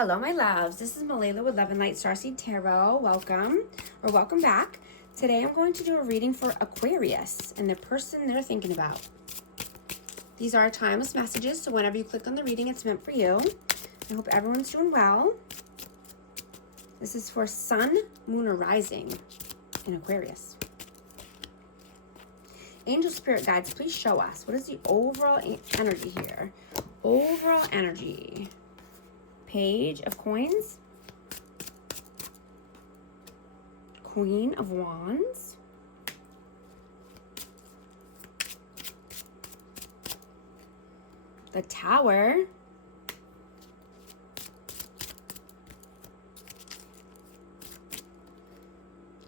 Hello, my loves. This is Malayla with Loveandlightstarseed Tarot. Welcome back. Today I'm going to do a reading for Aquarius and the person they're thinking about. These are timeless messages, so whenever you click on the reading, it's meant for you. I hope everyone's doing well. This is for Sun, Moon, or Rising in Aquarius. Angel Spirit Guides, please show us. What is the overall energy here? Overall energy. Page of Coins, Queen of Wands, the Tower,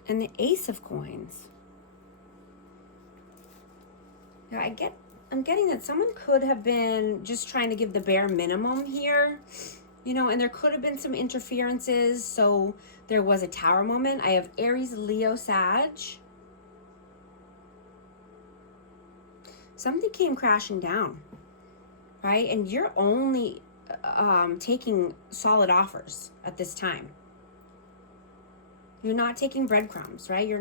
and the Ace of Coins. Now I'm getting that someone could have been just trying to give the bare minimum here. You know, and there could have been some interferences, so there was a Tower moment. I have Aries, Leo, Sag. Something came crashing down, right? And you're only taking solid offers at this time. You're not taking breadcrumbs, right? You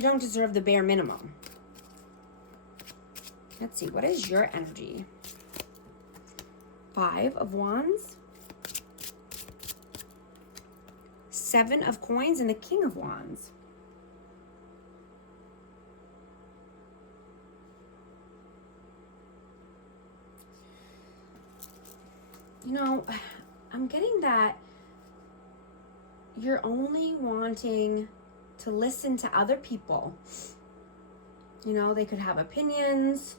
don't deserve the bare minimum. Let's see, what is your energy? Five of Wands, Seven of Coins, and the King of Wands. You know, I'm getting that you're only wanting to listen to other people. You know, they could have opinions,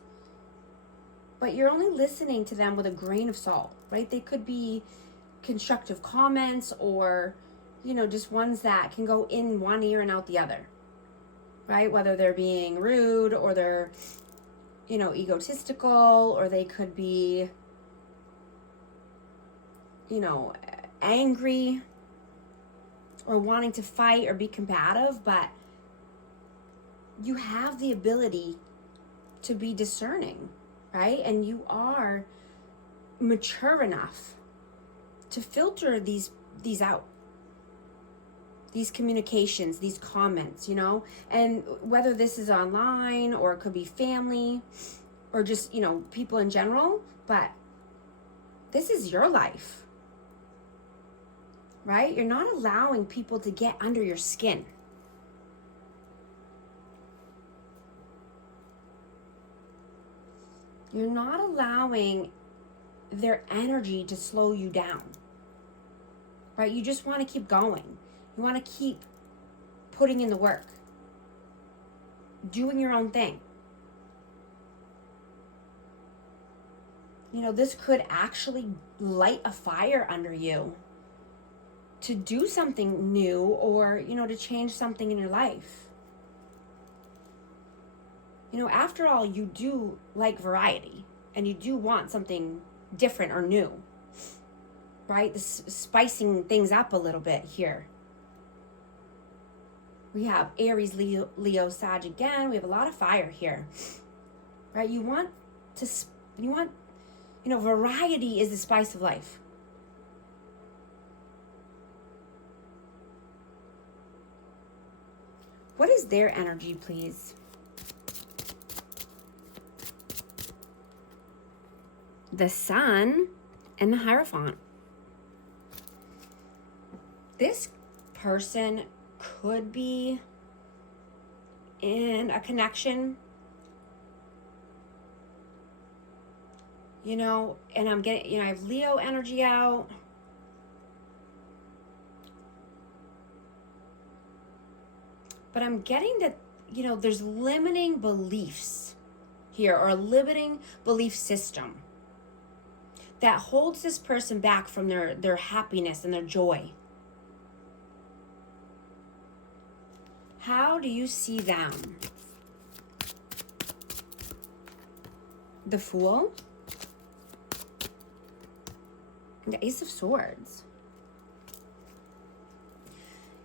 but you're only listening to them with a grain of salt, right? They could be constructive comments or, you know, just ones that can go in one ear and out the other, right? Whether they're being rude or they're, you know, egotistical, or they could be, you know, angry or wanting to fight or be combative, but you have the ability to be discerning, right? And you are mature enough to filter these out, these communications, these comments, you know, and whether this is online or it could be family or just, you know, people in general, but this is your life, right? You're not allowing people to get under your skin. You're not allowing their energy to slow you down, right? You just want to keep going. You want to keep putting in the work, doing your own thing. You know, this could actually light a fire under you to do something new or, you know, to change something in your life. You know, after all, you do like variety and you do want something different or new, right? Spicing things up a little bit here. We have Aries, Leo, Sag again. We have a lot of fire here, right? You want, you know, variety is the spice of life. What is their energy, please? The Sun and the Hierophant. This person could be in a connection, you know, and I'm getting, you know, I have Leo energy out. But I'm getting that, you know, there's limiting beliefs here, or a limiting belief system that holds this person back from their happiness and their joy. How do you see them? The Fool, and the Ace of Swords.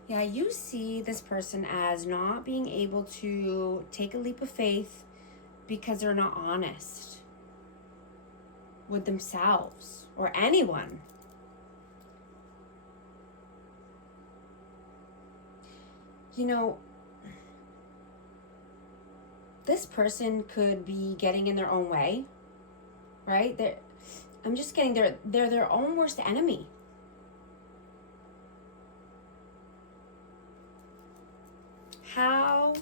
Yeah, you see this person as not being able to take a leap of faith because they're not honest. with themselves or anyone. You know, this person could be getting in their own way, right? I'm just getting they're their own worst enemy. How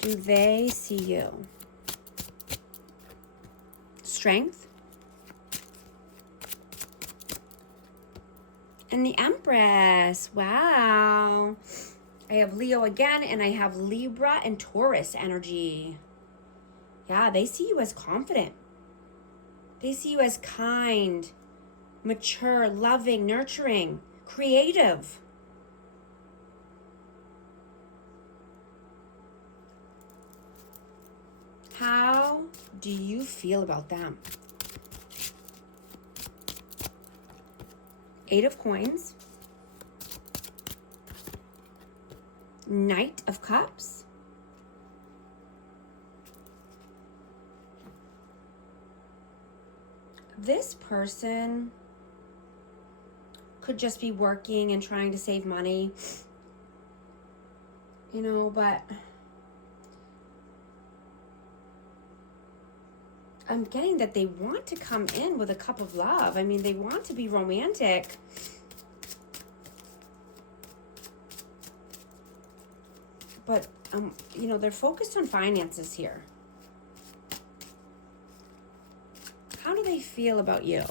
do they see you? Strength. And the Empress. Wow. I have Leo again, and I have Libra and Taurus energy. Yeah, they see you as confident. They see you as kind, mature, loving, nurturing, creative. How do you feel about them? Eight of Coins. Knight of Cups. This person could just be working and trying to save money, you know, but I'm getting that they want to come in with a cup of love. I mean, they want to be romantic. But, you know, they're focused on finances here. How do they feel about you?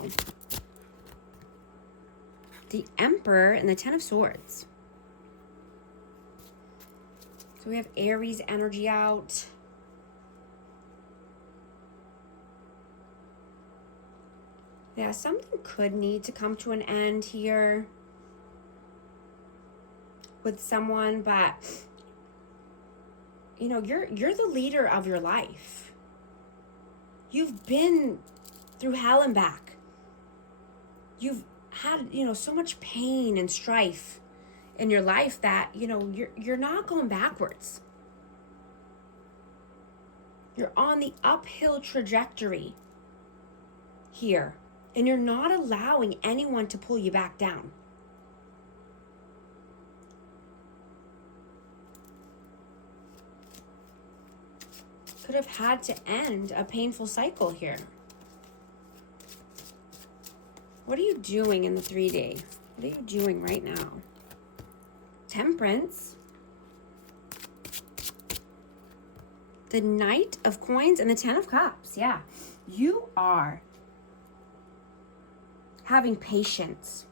The Emperor and the Ten of Swords. So we have Aries energy out. Yeah, something could need to come to an end here with someone, but you know, you're the leader of your life. You've been through hell and back. You've had, you know, so much pain and strife in your life that, you know, you're not going backwards. You're on the uphill trajectory here, and you're not allowing anyone to pull you back down. Could have had to end a painful cycle here. What are you doing in the 3D? What are you doing right now? Temperance. The Knight of Coins and the Ten of Cups. Yeah. You are having patience.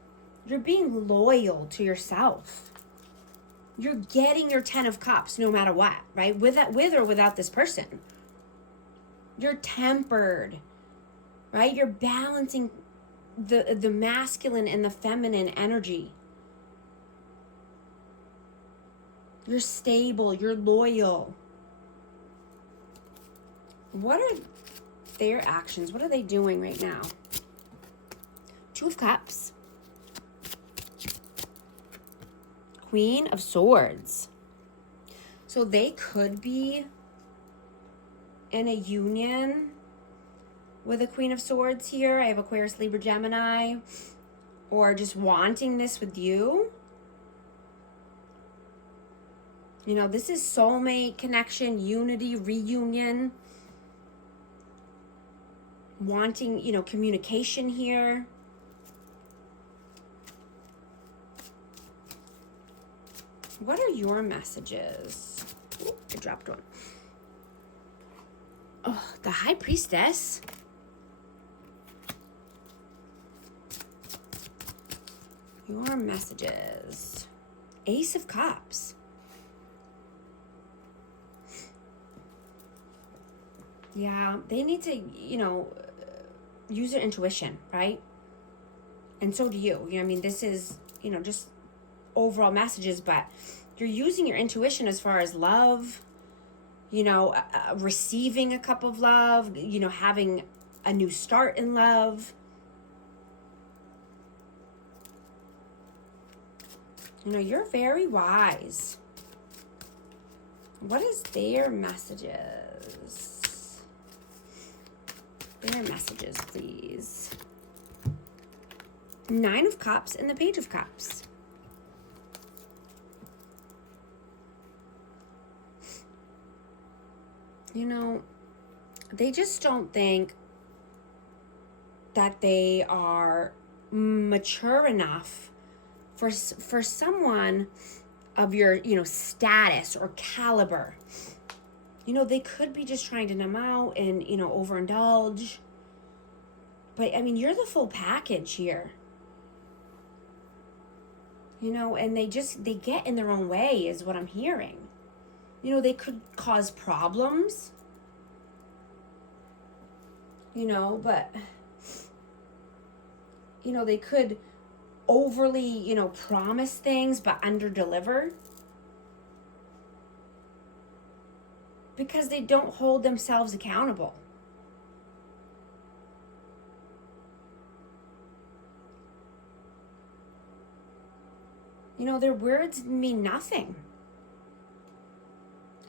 You're being loyal to yourself. You're getting your 10 of Cups no matter what, right? With or without this person. You're tempered, right? You're balancing the masculine and the feminine energy. You're stable, you're loyal. What are their actions? What are they doing right now? Two of Cups. Queen of Swords. So they could be in a union with a Queen of Swords here. I have Aquarius, Libra, Gemini. Or just wanting this with you. You know, this is soulmate connection, unity, reunion. Wanting, you know, communication here. What are your messages? Ooh, I dropped one. Oh, the High Priestess. Your messages. Ace of Cups. Yeah, they need to, you know, use their intuition, right? And so do you. You know, I mean, this is, you know, just overall messages, but you're using your intuition as far as love, you know, receiving a cup of love, you know, having a new start in love. You know, you're very wise. What is their messages? Their messages, please. 9 of Cups and the Page of Cups. You know, they just don't think that they are mature enough for someone of your, status or caliber. They could be just trying to numb out and, overindulge. But, I mean, you're the full package here. And they get in their own way is what I'm hearing. They could cause problems. But, they could overly, promise things but underdeliver. Because they don't hold themselves accountable. Their words mean nothing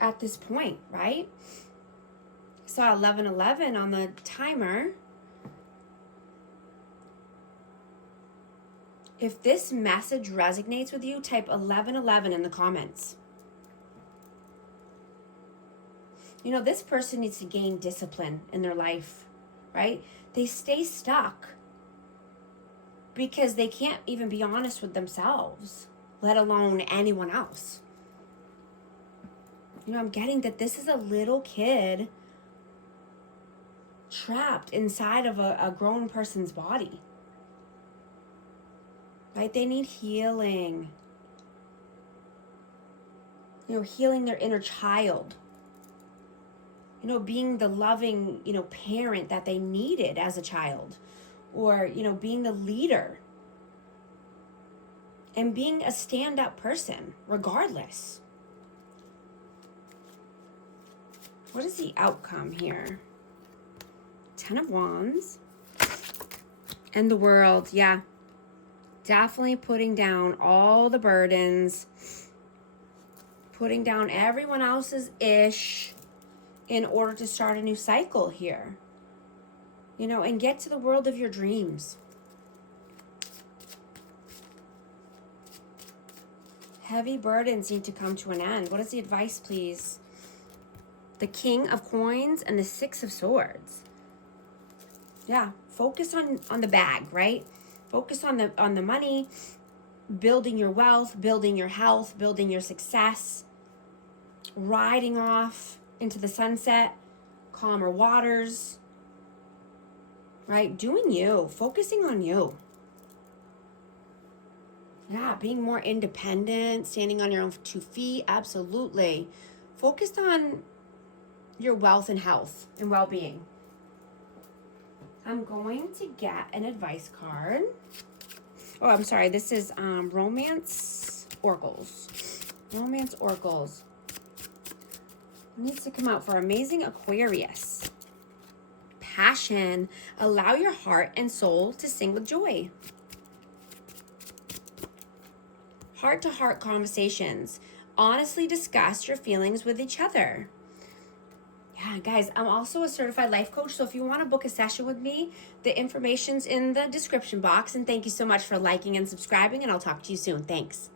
at this point, right? I saw 11:11 on the timer. If this message resonates with you, type 11:11 in the comments. This person needs to gain discipline in their life, right? They stay stuck because they can't even be honest with themselves, let alone anyone else. I'm getting that this is a little kid trapped inside of a grown person's body. Right? They need healing. Healing their inner child. Being the loving, parent that they needed as a child. Or, being the leader. And being a stand-up person, regardless. What is the outcome here? 10 of Wands. And the World, yeah. Definitely putting down all the burdens. Putting down everyone else's ish in order to start a new cycle here. And get to the world of your dreams. Heavy burdens need to come to an end. What is the advice, please? The King of Coins and the 6 of Swords. Yeah, focus on the bag, right? Focus on the money, building your wealth, building your health, building your success, riding off into the sunset, calmer waters, right? Doing you, focusing on you. Yeah, being more independent, standing on your own 2 feet, absolutely. Focused on your wealth and health and well-being. I'm going to get an advice card. Oh, I'm sorry. This is Romance Oracles. Romance Oracles. It needs to come out for amazing Aquarius. Passion. Allow your heart and soul to sing with joy. Heart-to-heart conversations. Honestly discuss your feelings with each other. Yeah, guys, I'm also a certified life coach, so if you want to book a session with me, the information's in the description box. And thank you so much for liking and subscribing, and I'll talk to you soon. Thanks.